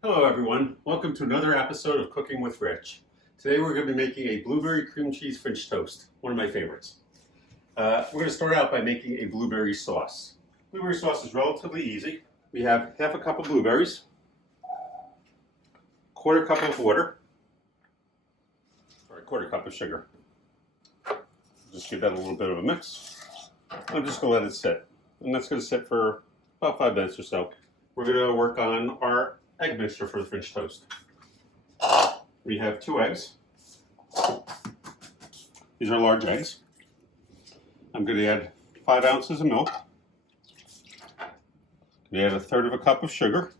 Hello everyone, welcome to another episode of Cooking with Rich. Today we're going to be making a blueberry cream cheese French toast, one of my favorites. We're going to start out by making a blueberry sauce. Blueberry sauce is relatively easy. We have half a cup of blueberries, quarter cup of water, or a quarter cup of sugar. Just give that a little bit of a mix. I'm just going to let it sit, and that's going to sit for about 5 minutes or so. We're going to work on our egg mixture for the French toast. We have 2 eggs. These are large eggs. I'm going to add 5 ounces of milk. We add 1/3 cup of sugar.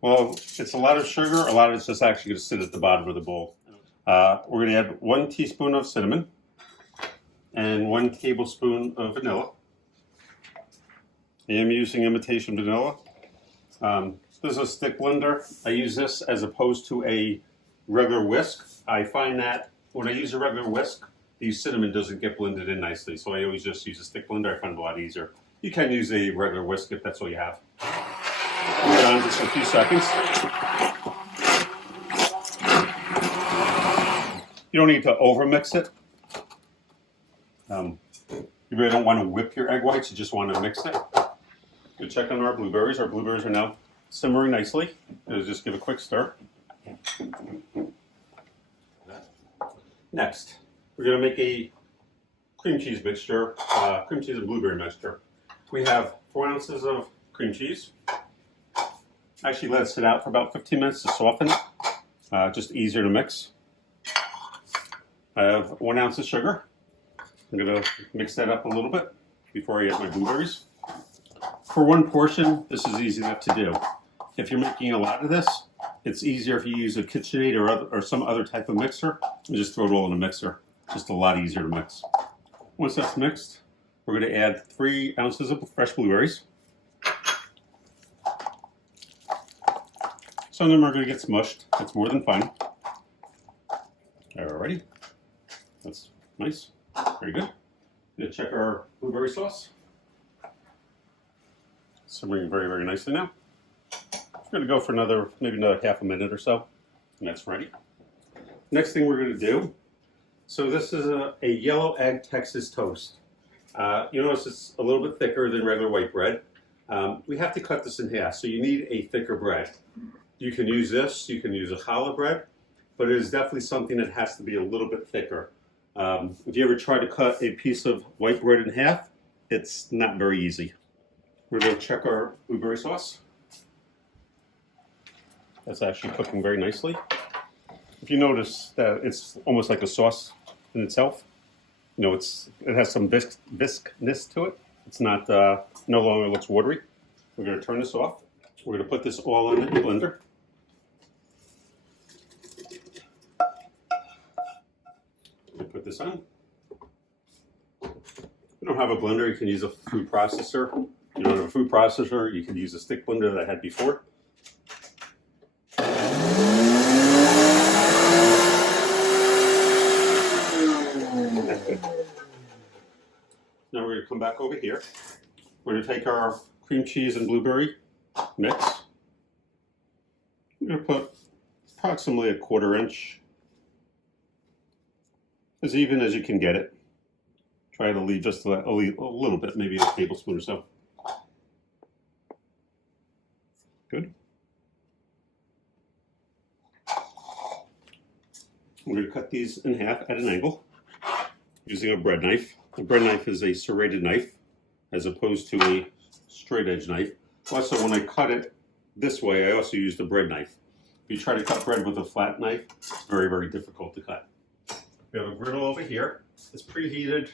Well, it's a lot of sugar. A lot of it's just actually going to sit at the bottom of the bowl. We're going to add 1 teaspoon of cinnamon and 1 tablespoon of vanilla. I am using imitation vanilla. This is a stick blender. I use this as opposed to a regular whisk. I find that when I use a regular whisk, the cinnamon doesn't get blended in nicely, so I always just use a stick blender. I find it a lot easier. You can use a regular whisk if that's all you have. Leave it on just a few seconds. You don't need to over-mix it. You really don't want to whip your egg whites, you just want to mix it. We'll check on our blueberries. Our blueberries are now simmering nicely. Let's just give a quick stir. Next, we're going to make a cream cheese mixture, cream cheese and blueberry mixture. We have 4 ounces of cream cheese. Actually, let it sit out for about 15 minutes to soften it. Just easier to mix. I have 1 ounce of sugar. I'm going to mix that up a little bit before I add my blueberries. For 1 portion, this is easy enough to do. If you're making a lot of this, it's easier if you use a KitchenAid or some other type of mixer and just throw it all in a mixer. Just a lot easier to mix. Once that's mixed, we're going to add 3 ounces of fresh blueberries. Some of them are going to get smushed. That's more than fine. Alrighty. That's nice. Very good. Going to check our blueberry sauce. Simmering very, very nicely now. We're going to go for maybe another half a minute or so, and that's ready. Next thing we're going to do, so this is a yellow egg Texas toast. You notice it's a little bit thicker than regular white bread. We have to cut this in half, so you need a thicker bread. You can use this, you can use a challah bread, but it is definitely something that has to be a little bit thicker. If you ever try to cut a piece of white bread in half, it's not very easy. We're going to check our blueberry sauce. That's actually cooking very nicely. If you notice that it's almost like a sauce in itself, you know, it has some viscness to it. It's not no longer looks watery. We're going to turn this off. We're going to put this all in the blender. Put this on. If you don't have a blender, you can use a food processor. If you don't have a food processor, you can use a stick blender that I had before. Now we're going to come back over here. We're going to take our cream cheese and blueberry mix. We're going to put approximately a 1/4 inch, as even as you can get it. Try to leave just a little bit, maybe a tablespoon or so. Good. We're going to cut these in half at an angle using a bread knife. The bread knife is a serrated knife as opposed to a straight edge knife. Also, when I cut it this way, I also use the bread knife. If you try to cut bread with a flat knife, it's very, very difficult to cut. We have a griddle over here. It's preheated,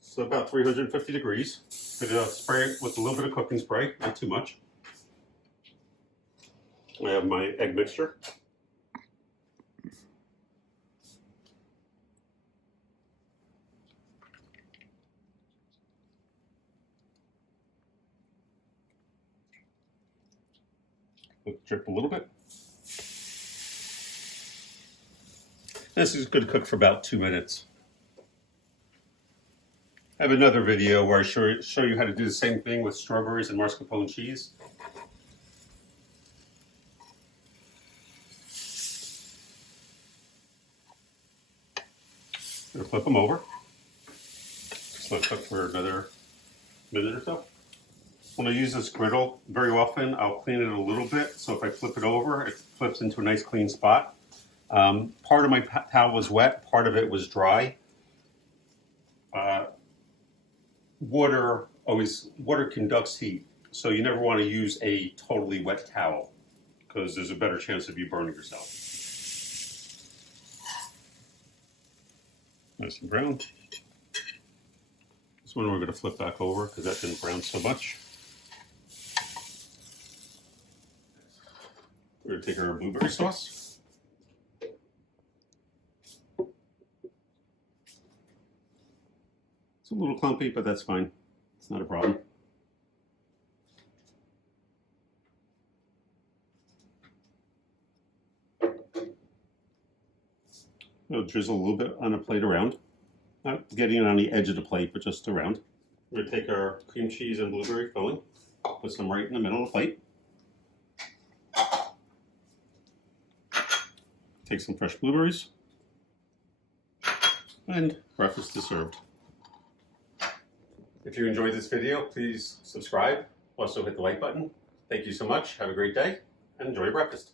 so about 350 degrees. I'm going to spray it with a little bit of cooking spray, not too much. I have my egg mixture. Drip a little bit. This is going to cook for about 2 minutes. I have another video where I show you how to do the same thing with strawberries and mascarpone cheese. to flip them over. Just let it cook for another minute or so. When I use this griddle, very often I'll clean it a little bit, so if I flip it over, it flips into a nice clean spot. Part of my towel was wet, part of it was dry. Water conducts heat, so you never want to use a totally wet towel because there's a better chance of you burning yourself. Nice and brown. This one we're going to flip back over because that didn't brown so much. We're going to take our blueberry sauce. It's a little clumpy, but that's fine. It's not a problem. I'll drizzle a little bit on a plate around. Not getting it on the edge of the plate, but just around. We're going to take our cream cheese and blueberry filling, put some right in the middle of the plate. Take some fresh blueberries, and breakfast is served. If you enjoyed this video, please subscribe. Also hit the like button. Thank you so much. Have a great day and enjoy your breakfast.